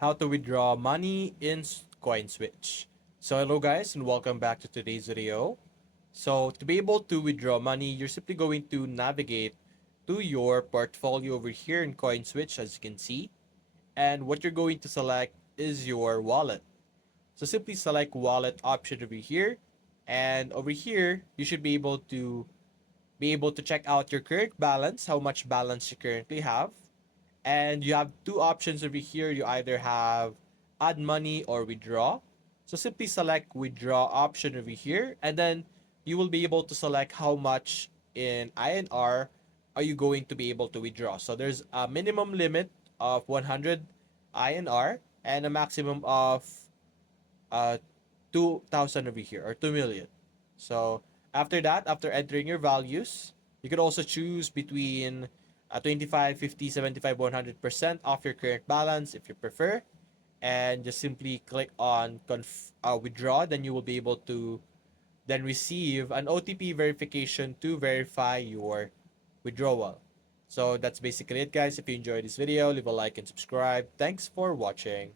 how to withdraw money in Coinswitch. So hello guys and welcome back to today's video. So to be able to withdraw money, you're simply going to navigate to your portfolio over here in Coinswitch as you can see. And what you're going to select is your wallet. So simply select wallet option over here. And over here, you should be able to check out your current balance, how much balance you currently have. And you have two options over here. You either have add money or withdraw. So simply select withdraw option over here, and then you will be able to select how much in INR are you going to be able to withdraw. So there's a minimum limit of 100 INR and a maximum of uh 2,000 over here, or 2 million. So after that, after entering your values, you could also choose between 25, 50, 75, 100% off your current balance if you prefer. And just simply click on withdraw. Then you will be able to then receive an OTP verification to verify your withdrawal. So that's basically it, guys. If you enjoyed this video, leave a like and subscribe. Thanks for watching.